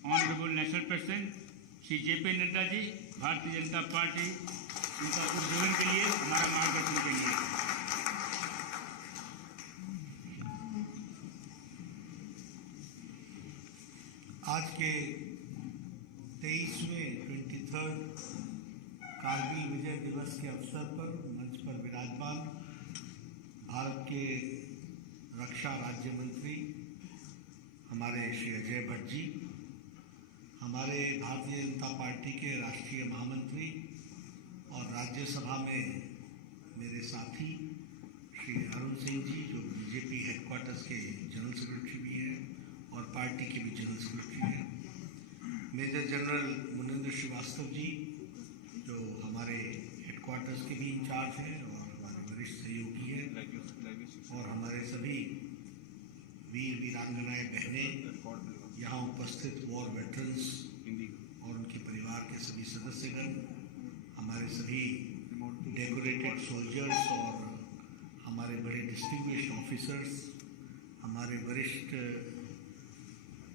Honourable national president Shri JP Nadda ji, Bharatiya Janata party, उनका उद्बोधन के लिए, हमारा मार्गदर्शन के लिए। आज के 23वें कारगिल विजय दिवस के अवसर पर मंच पर विराजमान भारत के रक्षा राज्य मंत्री हमारे श्री अजय भट्ट जी, हमारे भारतीय जनता पार्टी के राष्ट्रीय महामंत्री और राज्यसभा में मेरे साथी श्री अरुण सिंह जी, जो बीजेपी हेडक्वार्टर्स के जनरल सेक्रेटरी भी हैं और पार्टी के भी जनरल सेक्रेटरी हैं, मेजर जनरल मुनिंद्र श्रीवास्तव जी, जो हमारे हेडक्वार्टर्स के भी इंचार्ज हैं और हमारे वरिष्ठ सहयोगी हैं, और हमारे सभी वीर वीरांगनाएं बहनें, यहाँ उपस्थित वॉर वेटरन्स और उनके परिवार के सभी सदस्यगण, हमारे सभी डेकोरेटेड सोल्जर्स और हमारे बड़े डिस्टिंग्विश्ड ऑफिसर्स, हमारे वरिष्ठ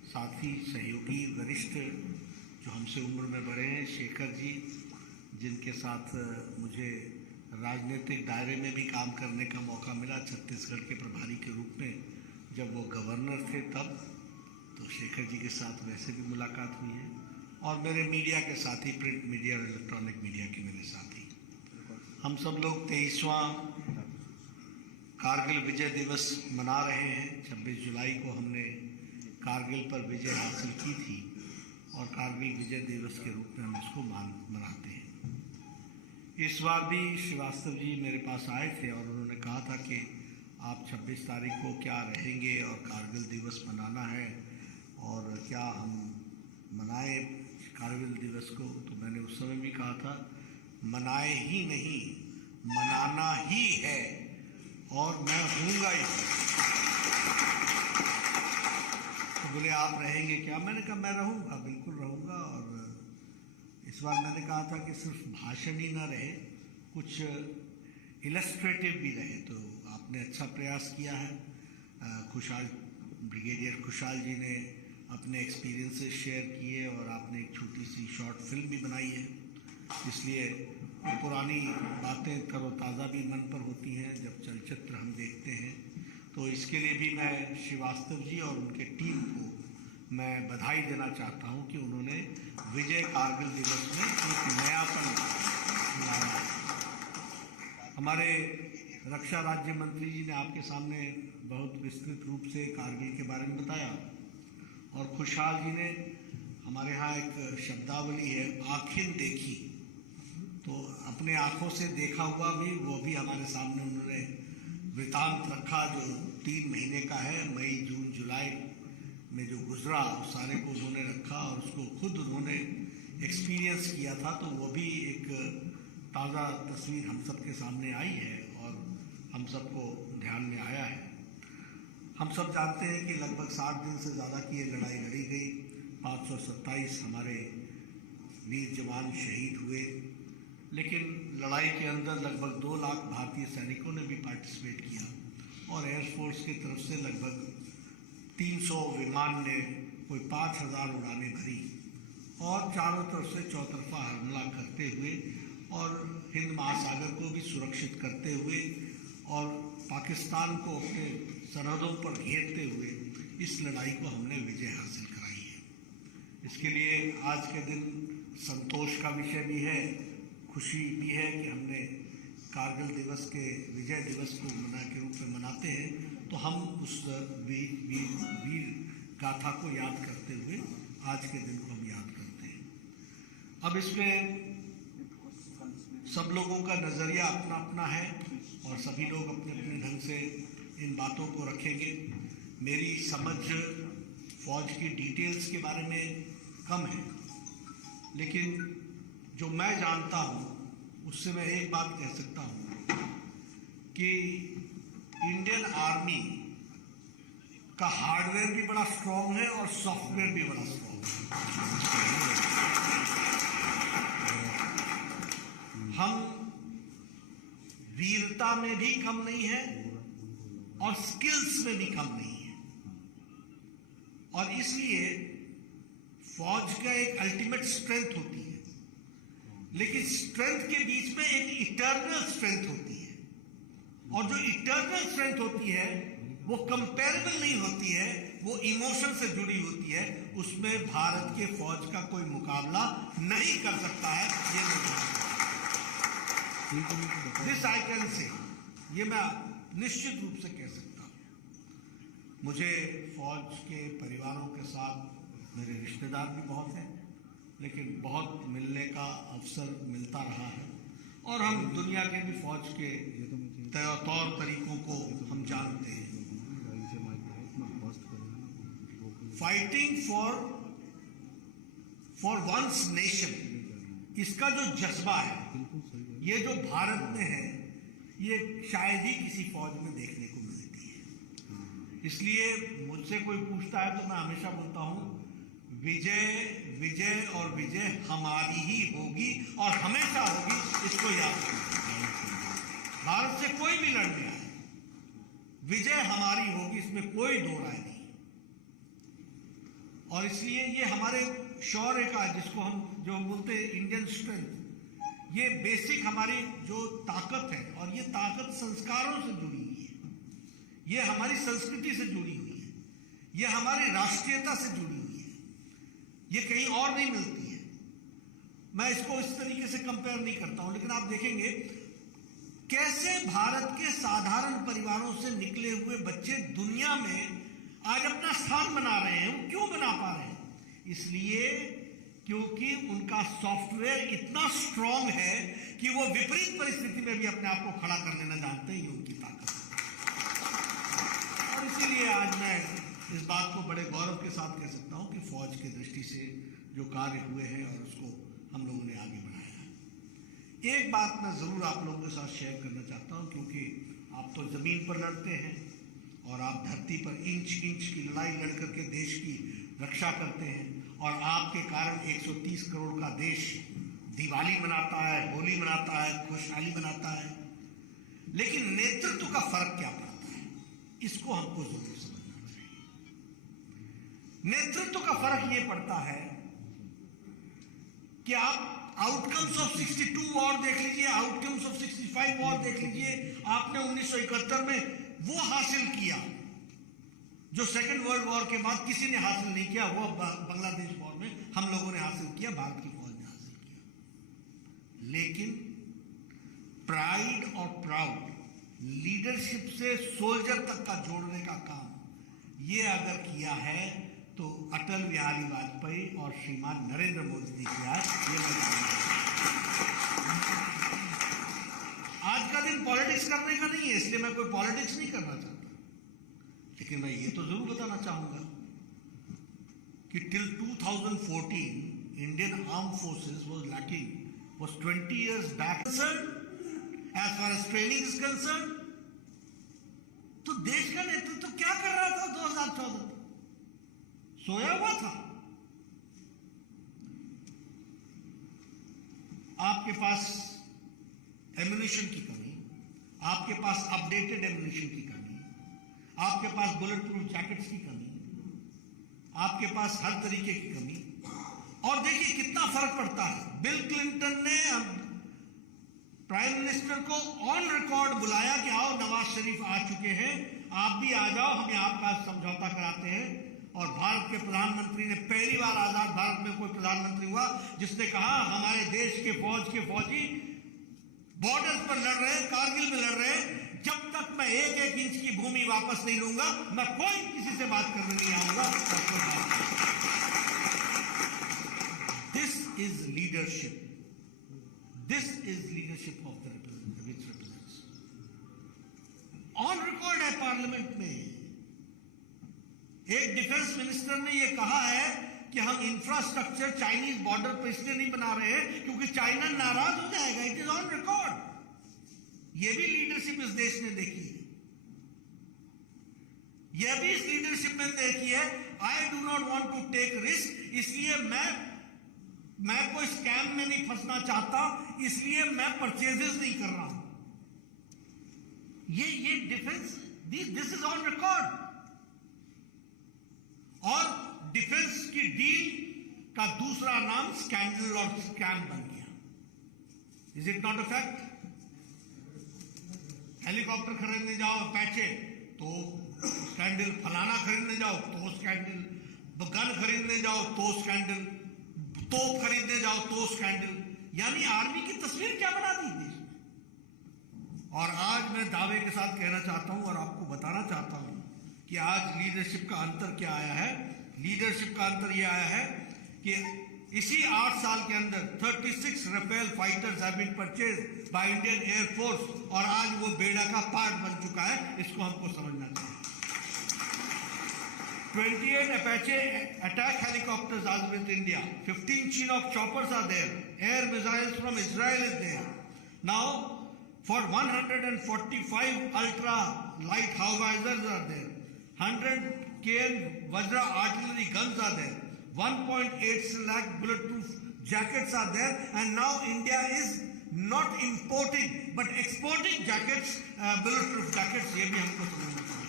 साथी सहयोगी वरिष्ठ जो हमसे उम्र में बड़े हैं, शेखर जी, जिनके साथ मुझे राजनीतिक दायरे में भी काम करने का मौका मिला छत्तीसगढ़ के प्रभारी के रूप में, जब वो गवर्नर थे तब, तो शेखर जी के साथ वैसे भी मुलाकात हुई है, और मेरे मीडिया के साथी, प्रिंट मीडिया और इलेक्ट्रॉनिक मीडिया के मेरे साथी, हम सब लोग 23वां कारगिल विजय दिवस मना रहे हैं। 26 जुलाई को हमने कारगिल पर विजय हासिल की थी और कारगिल विजय दिवस के रूप में हम इसको मनाते हैं। इस बार भी श्रीवास्तव जी मेरे पास आए थे और उन्होंने कहा था कि आप 26 तारीख को क्या रहेंगे और कारगिल दिवस मनाना है और क्या हम मनाए कारगिल दिवस को। तो मैंने उस समय भी कहा था, मनाए ही नहीं, मनाना ही है और मैं हूँगा ही। तो बोले आप रहेंगे क्या? मैंने कहा मैं रहूँगा, बिल्कुल रहूँगा। और इस बार मैंने कहा था कि सिर्फ भाषण ही ना रहे, कुछ इलस्ट्रेटिव भी रहे। तो आपने अच्छा प्रयास किया है। ब्रिगेडियर खुशहाल जी ने अपने एक्सपीरियंसेस शेयर किए और आपने एक छोटी सी शॉर्ट फिल्म भी बनाई है, इसलिए पुरानी बातें तरोताज़ा भी मन पर होती हैं जब चलचित्र हम देखते हैं। तो इसके लिए भी मैं श्रीवास्तव जी और उनके टीम को मैं बधाई देना चाहता हूं कि उन्होंने विजय कारगिल दिवस में एक नयापन लाया। हमारे रक्षा राज्य मंत्री जी ने आपके सामने बहुत विस्तृत रूप से कारगिल के बारे में बताया, और खुशहाल जी ने, हमारे यहाँ एक शब्दावली है, आँखें देखी, तो अपने आँखों से देखा हुआ भी वो भी हमारे सामने उन्होंने वृतांत रखा, जो 3 महीने का है, मई जून जुलाई में जो गुजरा उस सारे को उन्होंने रखा और उसको खुद उन्होंने एक्सपीरियंस किया था। तो वो भी एक ताज़ा तस्वीर हम सबके सामने आई है और हम सबको ध्यान में आया है। हम सब जानते हैं कि लगभग 60 दिन से ज़्यादा की ये लड़ाई लड़ी गई। 527 हमारे वीर जवान शहीद हुए, लेकिन लड़ाई के अंदर लगभग 2 लाख भारतीय सैनिकों ने भी पार्टिसिपेट किया और एयरफोर्स की तरफ से लगभग 300 विमान ने कोई 5000 उड़ानें भरी और चारों तरफ से चौतरफा हमला करते हुए और हिंद महासागर को भी सुरक्षित करते हुए और पाकिस्तान को अपने सरहदों पर घेरते हुए इस लड़ाई को हमने विजय हासिल कराई है। इसके लिए आज के दिन संतोष का विषय भी है, खुशी भी है कि हमने कारगिल दिवस के विजय दिवस को मना के रूप में मनाते हैं। तो हम उस वीर गाथा को याद करते हुए आज के दिन को हम याद करते हैं। अब इसमें सब लोगों का नज़रिया अपना अपना है और सभी लोग अपने अपने ढंग से इन बातों को रखेंगे। मेरी समझ फौज की डिटेल्स के बारे में कम है, लेकिन जो मैं जानता हूँ उससे मैं एक बात कह सकता हूँ कि इंडियन आर्मी का हार्डवेयर भी बड़ा स्ट्रॉन्ग है और सॉफ्टवेयर भी बड़ा स्ट्रॉन्ग है। हम वीरता में भी कम नहीं है और स्किल्स में भी कम नहीं है, और इसलिए फौज का एक अल्टीमेट स्ट्रेंथ होती है, लेकिन स्ट्रेंथ के बीच में एक इटर्नल स्ट्रेंथ होती है, और जो इटर्नल स्ट्रेंथ होती है वो कंपेरेबल नहीं होती है, वो इमोशन से जुड़ी होती है। उसमें भारत के फौज का कोई मुकाबला नहीं कर सकता है। ये दिस आई कैन से, ये मैं निश्चित रूप से कह सकता हूं। मुझे फौज के परिवारों के साथ मेरे रिश्तेदार भी बहुत हैं, लेकिन बहुत मिलने का अवसर मिलता रहा है, और हम दुनिया के भी फौज के तौर तरीकों को हम जानते हैं। फाइटिंग फॉर वंस नेशन, इसका जो जज्बा है, ये जो भारत में है, ये शायद ही किसी फौज में देखने को मिलती है। इसलिए मुझसे कोई पूछता है तो मैं हमेशा बोलता हूं, विजय विजय और विजय हमारी ही होगी और हमेशा होगी, इसको याद रखिए। भारत से कोई भी लड़ने आए, विजय हमारी होगी, इसमें कोई दो राय नहीं। और इसलिए ये हमारे शौर्य का, जिसको हम जो बोलते हैं इंडियन स्ट्रेंथ, ये बेसिक हमारी जो ताकत है, और ये ताकत संस्कारों से जुड़ी हुई है, ये हमारी संस्कृति से जुड़ी हुई है, ये हमारी राष्ट्रीयता से जुड़ी हुई है, ये कहीं और नहीं मिलती है। मैं इसको इस तरीके से कंपेयर नहीं करता हूं, लेकिन आप देखेंगे कैसे भारत के साधारण परिवारों से निकले हुए बच्चे दुनिया में आज अपना स्थान बना रहे हैं। वो क्यों बना पा रहे हैं? इसलिए क्योंकि उनका सॉफ्टवेयर इतना स्ट्रांग है कि वो विपरीत परिस्थिति में भी अपने आप को खड़ा कर लेना जानते हैं। ये उनकी ताकत है, और इसीलिए आज मैं इस बात को बड़े गौरव के साथ कह सकता हूं कि फौज की दृष्टि से जो कार्य हुए हैं और उसको हम लोगों ने आगे बढ़ाया है। एक बात मैं जरूर आप लोगों के साथ शेयर करना चाहता हूं, क्योंकि आप तो जमीन पर लड़ते हैं और आप धरती पर इंच इंच की लड़ाई लड़ करके देश की रक्षा करते हैं, और आपके कारण 130 करोड़ का देश दिवाली मनाता है, होली मनाता है, खुशहाली मनाता है। लेकिन नेतृत्व का फर्क क्या पड़ता है, इसको हमको जरूर समझना चाहिए। नेतृत्व का फर्क यह पड़ता है कि आप आउटकम्स ऑफ 62 वॉर देख लीजिए, आउटकम्स ऑफ 65 वॉर देख लीजिए। आपने 1971 में वो हासिल किया जो सेकेंड वर्ल्ड वॉर के बाद किसी ने हासिल नहीं किया। वो बांग्लादेश वॉर में हम लोगों ने हासिल किया, भारत की फौज ने हासिल किया। लेकिन प्राइड और प्राउड, लीडरशिप से सोल्जर तक का जोड़ने का काम ये अगर किया है तो अटल बिहारी वाजपेयी और श्रीमान नरेंद्र मोदी ने किया है। ये मैं आज का दिन पॉलिटिक्स करने का नहीं है, इसलिए मैं कोई पॉलिटिक्स नहीं करना चाहता, लेकिन मैं ये तो जरूर बताना चाहूंगा कि till 2014 Indian arm forces was 20 years back as far as training is concerned। तो देश का नेतृत्व क्या कर रहा था 2014? सोया हुआ था। आपके पास एम्युनिशन की कमी, आपके पास अपडेटेड एम्युनिशन की कमी, आपके पास बुलेट प्रूफ जैकेट्स की कमी, आपके पास हर तरीके की कमी। और देखिए कितना फर्क पड़ता है। बिल क्लिंटन ने प्राइम मिनिस्टर को ऑन रिकॉर्ड बुलाया कि आओ, नवाज शरीफ आ चुके हैं, आप भी आ जाओ, हम आपका समझौता कराते हैं। और भारत के प्रधानमंत्री ने, पहली बार आजाद भारत में कोई प्रधानमंत्री हुआ जिसने कहा हमारे देश के फौजी बॉर्डर पर लड़ रहे हैं, कारगिल में लड़ रहे हैं, जब तक मैं एक एक इंच की भूमि वापस नहीं लूंगा मैं कोई किसी से बात करने नहीं आऊंगा। This is leadership, this is leadership of the which represents. On record है पार्लियामेंट में, एक डिफेंस मिनिस्टर ने यह कहा है कि हम इंफ्रास्ट्रक्चर चाइनीज बॉर्डर पर इसलिए नहीं बना रहे हैं क्योंकि चाइना नाराज हो जाएगा। It is on record. यह भी लीडरशिप इस देश ने देखी है, यह भी इस लीडरशिप में देखी है। I do not want to take risk, इसलिए मैं कोई स्कैम में नहीं फंसना चाहता, इसलिए मैं परचेजेस नहीं कर रहा हूं। ये defence, this is on record. और डिफेंस की डील का दूसरा नाम स्कैंडल और स्कैम बन गया। Is it not a fact? Helicopter खरीदने जाओ अपैचे तो स्कैंडल, फलाना खरीदने जाओ तो स्कैंडल, गन खरीदने जाओ तो स्कैंडल, तोप खरीदने जाओ तो स्कैंडल। यानी आर्मी की तस्वीर क्या बना दी देश में। और आज मैं दावे के साथ कहना चाहता हूं और आपको बताना चाहता हूं कि आज लीडरशिप का अंतर क्या आया है। लीडरशिप का अंतर यह आया है कि इसी 8 साल के अंदर 36 Rafale fighters have been purchased by Indian air force और आज वो बेड़ा का पार्ट बन चुका है। इसको हमको समझना चाहिए। 28 Apache attack helicopters are with India. 15 Chinook choppers are there. Air missiles from Israel is there. Now, for 145 ultra light howitzers are there. 100 KN Vajra artillery guns are there. 1.8 lakh bulletproof jackets are there. And now India is not importing but exporting jackets, bulletproof jackets. ये भी हमको समझना चाहिए।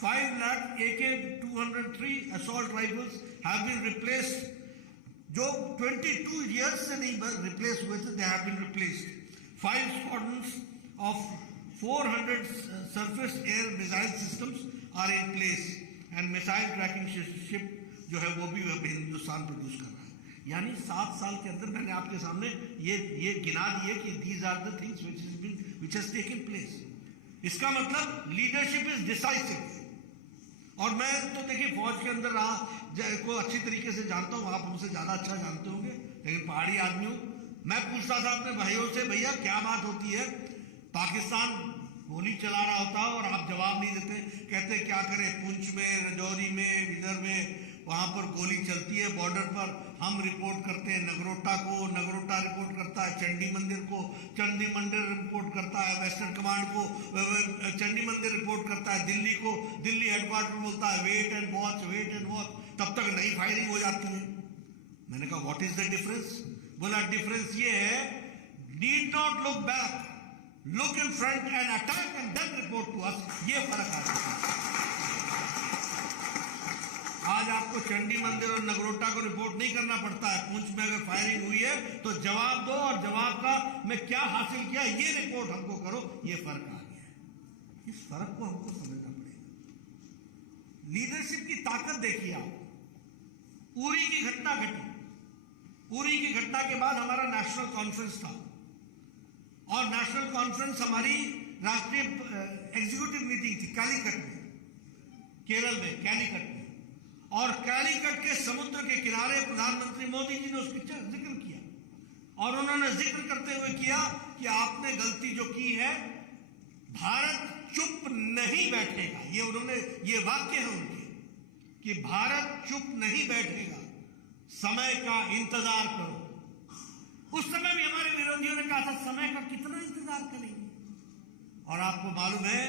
5 lakh AK-203 assault rifles have been replaced, जो 22 years से नहीं replace हुए थे, they have been replaced. 5 squadrons of 400 surface air missile systems are in place and missile tracking ship जो है वो भी हिंदुस्तान प्रोड्यूस कर रहा है। यानी 7 साल के अंदर मैंने आपके सामने ये गिना दिए कि these are the things which has taken place। इसका मतलब लीडरशिप इज डिसाइसिव। और मैं तो देखिए फौज के अंदर रहा को अच्छी तरीके से जानता हूं, आप हमसे ज्यादा अच्छा जानते होंगे, लेकिन पहाड़ी आदमी हूं। मैं पूछता था अपने भाइयों से, भैया क्या बात होती है, पाकिस्तान गोली चला रहा होता और आप जवाब नहीं देते, कहते क्या करें, पुंछ में, रजौरी में, विदर्भ में वहां पर गोली चलती है बॉर्डर पर, हम रिपोर्ट करते हैं नगरोटा को, नगरोटा रिपोर्ट करता है चंडी मंदिर को, चंडी मंदिर रिपोर्ट करता है वेस्टर्न कमांड को, चंडी मंदिर रिपोर्ट करता है दिल्ली को, दिल्ली हेडक्वार्टर बोलता है wait and watch, wait and watch, तब तक नई फायरिंग हो जाती है। मैंने कहा व्हाट इज द डिफरेंस? बोला डिफरेंस ये है, need not look back, look in front and attack and then report to us. ये फर्क आ जाता है। आज आपको चंडी मंदिर और नगरोटा को रिपोर्ट नहीं करना पड़ता है, पुंछ में अगर फायरिंग हुई है तो जवाब दो और जवाब का मैं क्या हासिल किया ये रिपोर्ट हमको करो। ये फर्क आ गया है। इस फर्क को हमको समझना पड़ेगा। लीडरशिप की ताकत देखिए आप। उरी की घटना घटी, उरी की घटना के बाद हमारा नेशनल कॉन्फ्रेंस था और नेशनल कॉन्फ्रेंस हमारी राष्ट्रीय एग्जीक्यूटिव मीटिंग थी कैलीकट में, केरल में कैलीकट में। और कैलीकट के समुद्र के किनारे प्रधानमंत्री मोदी जी ने उसकी जिक्र किया और उन्होंने जिक्र करते हुए किया कि आपने गलती जो की है, भारत चुप नहीं बैठेगा। ये उन्होंने, ये वाक्य है उनके कि भारत चुप नहीं बैठेगा, समय का इंतजार करो। उस समय भी हमारे विरोधियों ने कहा था समय का कितना इंतजार करेंगे। और आपको मालूम है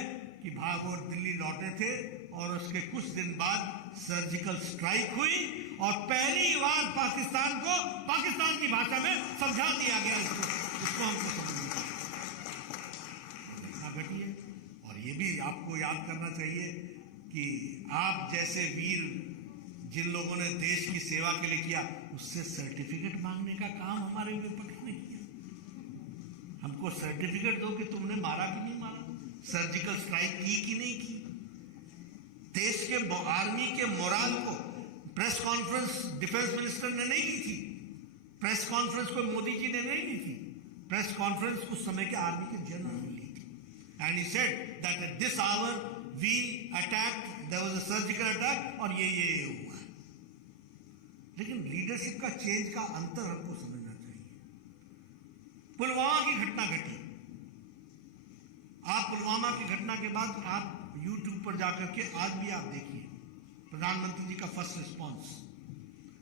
कि भागवत दिल्ली लौटे थे और उसके कुछ दिन बाद सर्जिकल स्ट्राइक हुई और पहली बार पाकिस्तान को पाकिस्तान की भाषा में समझा दिया गया। इसको हमको समझना घटी है। और ये भी आपको याद करना चाहिए कि आप जैसे वीर जिन लोगों ने देश की सेवा के लिए किया, उससे सर्टिफिकेट मांगने का काम हमारे विपक्ष ने किया। हमको सर्टिफिकेट दो कि तुमने मारा कि नहीं मारा, सर्जिकल स्ट्राइक की कि नहीं की। देश के आर्मी के मोराल को प्रेस कॉन्फ्रेंस डिफेंस मिनिस्टर ने नहीं की थी, प्रेस कॉन्फ्रेंस को मोदी जी ने नहीं ली थी, प्रेस कॉन्फ्रेंस उस समय के आर्मी के जनरल ने ली थी। And he said that at this hour we attacked, there was a surgical attack और ये हुआ है। लेकिन लीडरशिप का चेंज का अंतर हमको समझना चाहिए। पुलवामा की घटना घटी, आप पुलवामा की घटना के बाद आप YouTube पर जाकर के आज भी आप देखिए प्रधानमंत्री जी का फर्स्ट रिस्पॉन्स।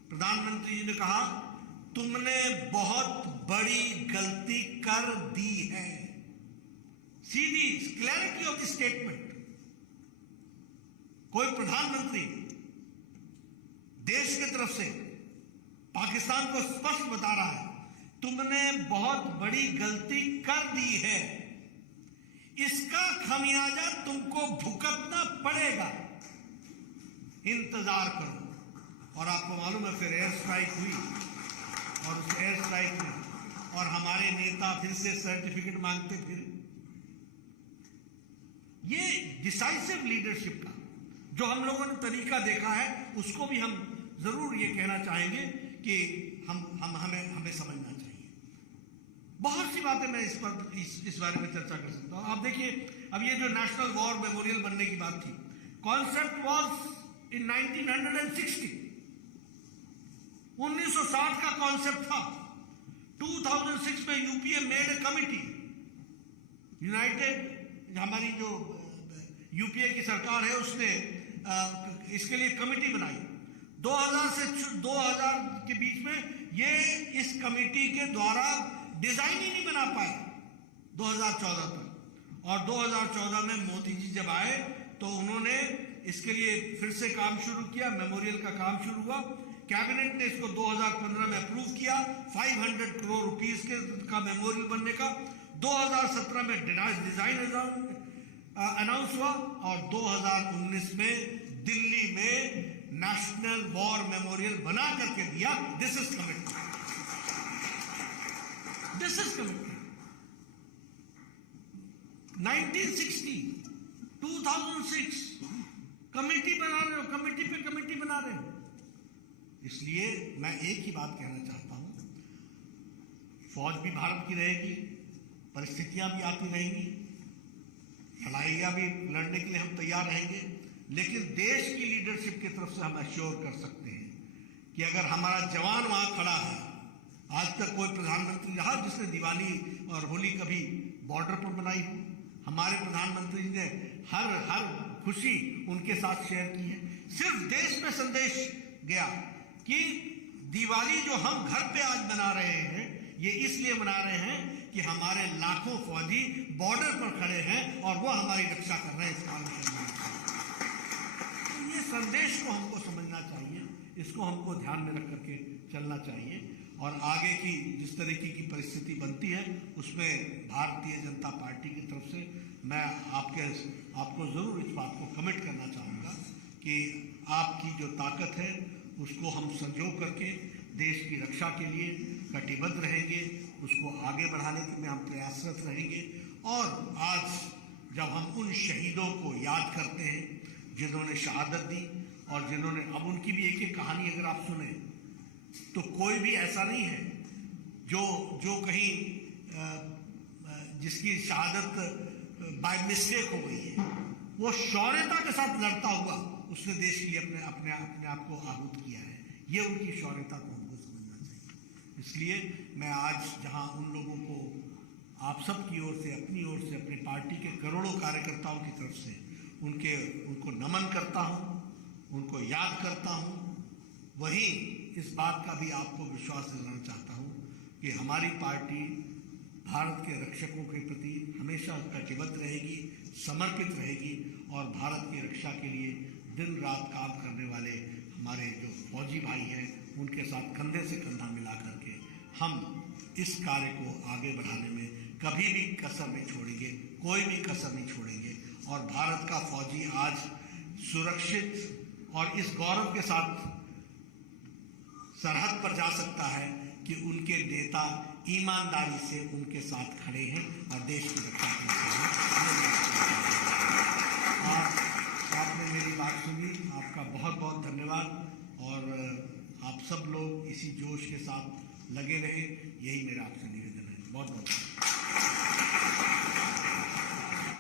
प्रधानमंत्री जी ने कहा तुमने बहुत बड़ी गलती कर दी है। सीधी क्लैरिटी ऑफ द स्टेटमेंट। कोई प्रधानमंत्री देश की तरफ से पाकिस्तान को स्पष्ट बता रहा है तुमने बहुत बड़ी गलती कर दी है, इसका खमियाजा तुमको भुगतना पड़ेगा, इंतजार करो। और आपको मालूम है फिर एयर स्ट्राइक हुई, और उस एयर स्ट्राइक में और हमारे नेता फिर से सर्टिफिकेट मांगते फिर। ये डिसाइसिव लीडरशिप का जो हम लोगों ने तरीका देखा है, उसको भी हम जरूर ये कहना चाहेंगे कि हमें समझना चाहिए। बहुत सी बातें मैं इस बारे में चर्चा कर सकता हूं। आप देखिए, अब ये जो नेशनल वॉर मेमोरियल बनने की बात थी, कॉन्सेप्ट वॉज इन 1960, 1960 का कॉन्सेप्ट था। 2006 में UPA made a committee, United हमारी जो यूपीए की सरकार है उसने इसके लिए कमिटी बनाई। 2000 से 2000 के बीच में ये इस कमेटी के द्वारा डिजाइन ही नहीं बना पाए 2014 तक, और 2014 में मोदी जी जब आए तो उन्होंने इसके लिए फिर से काम शुरू किया, मेमोरियल का काम शुरू हुआ। कैबिनेट ने इसको 2015 में अप्रूव किया, 500 करोड़ रुपीस का मेमोरियल बनने का। 2017 में डिजाइन अनाउंस हुआ, और 2019 में दिल्ली में नेशनल वॉर मेमोरियल बना करके दिया। This is commitment, this is commitment. 1960, 2006 committee बना रहे हो, कमेटी पे कमेटी बना रहे हो। इसलिए मैं एक ही बात कहना चाहता हूं, फौज भी भारत की रहेगी, परिस्थितियां भी आती रहेंगी, लड़ाइयां भी लड़ने के लिए हम तैयार रहेंगे, लेकिन देश की लीडरशिप की तरफ से हम एश्योर कर सकते हैं कि अगर हमारा जवान वहां खड़ा है, आज तक कोई प्रधानमंत्री रहा जिसने दिवाली और होली कभी बॉर्डर पर बनाई हो? हमारे प्रधानमंत्री जी ने हर खुशी उनके साथ शेयर की है। सिर्फ देश में संदेश गया कि दिवाली जो हम घर पे आज मना रहे हैं, ये इसलिए मना रहे हैं कि हमारे लाखों फौजी बॉर्डर पर खड़े हैं और वो हमारी रक्षा कर रहे हैं। इस काल में तो ये संदेश को हमको समझना चाहिए, इसको हमको ध्यान में रख करके चलना चाहिए, और आगे की जिस तरीके की परिस्थिति बनती है उसमें भारतीय जनता पार्टी की तरफ से मैं आपको जरूर इस बात को कमिट करना चाहूँगा कि आपकी जो ताकत है उसको हम संजो करके देश की रक्षा के लिए कटिबद्ध रहेंगे, उसको आगे बढ़ाने के में हम प्रयासरत रहेंगे। और आज जब हम उन शहीदों को याद करते हैं जिन्होंने शहादत दी, और जिन्होंने, अब उनकी भी एक एक कहानी अगर आप सुने तो कोई भी ऐसा नहीं है जो कहीं जिसकी शहादत बाय मिस्टेक हो गई है। वो शौर्यता के साथ लड़ता हुआ उसने देश के लिए अपने आप को आहूत किया है। ये उनकी शौर्यता को हमको समझना चाहिए। इसलिए मैं आज जहां उन लोगों को आप सब की ओर से, अपनी ओर से, अपनी पार्टी के करोड़ों कार्यकर्ताओं की तरफ से उनको नमन करता हूं, उनको याद करता हूं, वहीं इस बात का भी आपको विश्वास दिलाना चाहता हूं कि हमारी पार्टी भारत के रक्षकों के प्रति हमेशा कटिबद्ध रहेगी, समर्पित रहेगी, और भारत की रक्षा के लिए दिन रात काम करने वाले हमारे जो फौजी भाई हैं उनके साथ कंधे से कंधा मिला करके हम इस कार्य को आगे बढ़ाने में कभी भी कसर नहीं छोड़ेंगे, कोई भी कसर नहीं छोड़ेंगे। और भारत का फौजी आज सुरक्षित और इस गौरव के साथ सरहद पर जा सकता है कि उनके नेता ईमानदारी से उनके साथ खड़े हैं और देश की रक्षा करते हैं। आपने मेरी बात सुनी, आपका बहुत बहुत धन्यवाद, और आप सब लोग इसी जोश के साथ लगे रहे, यही मेरा आपसे निवेदन है। बहुत बहुत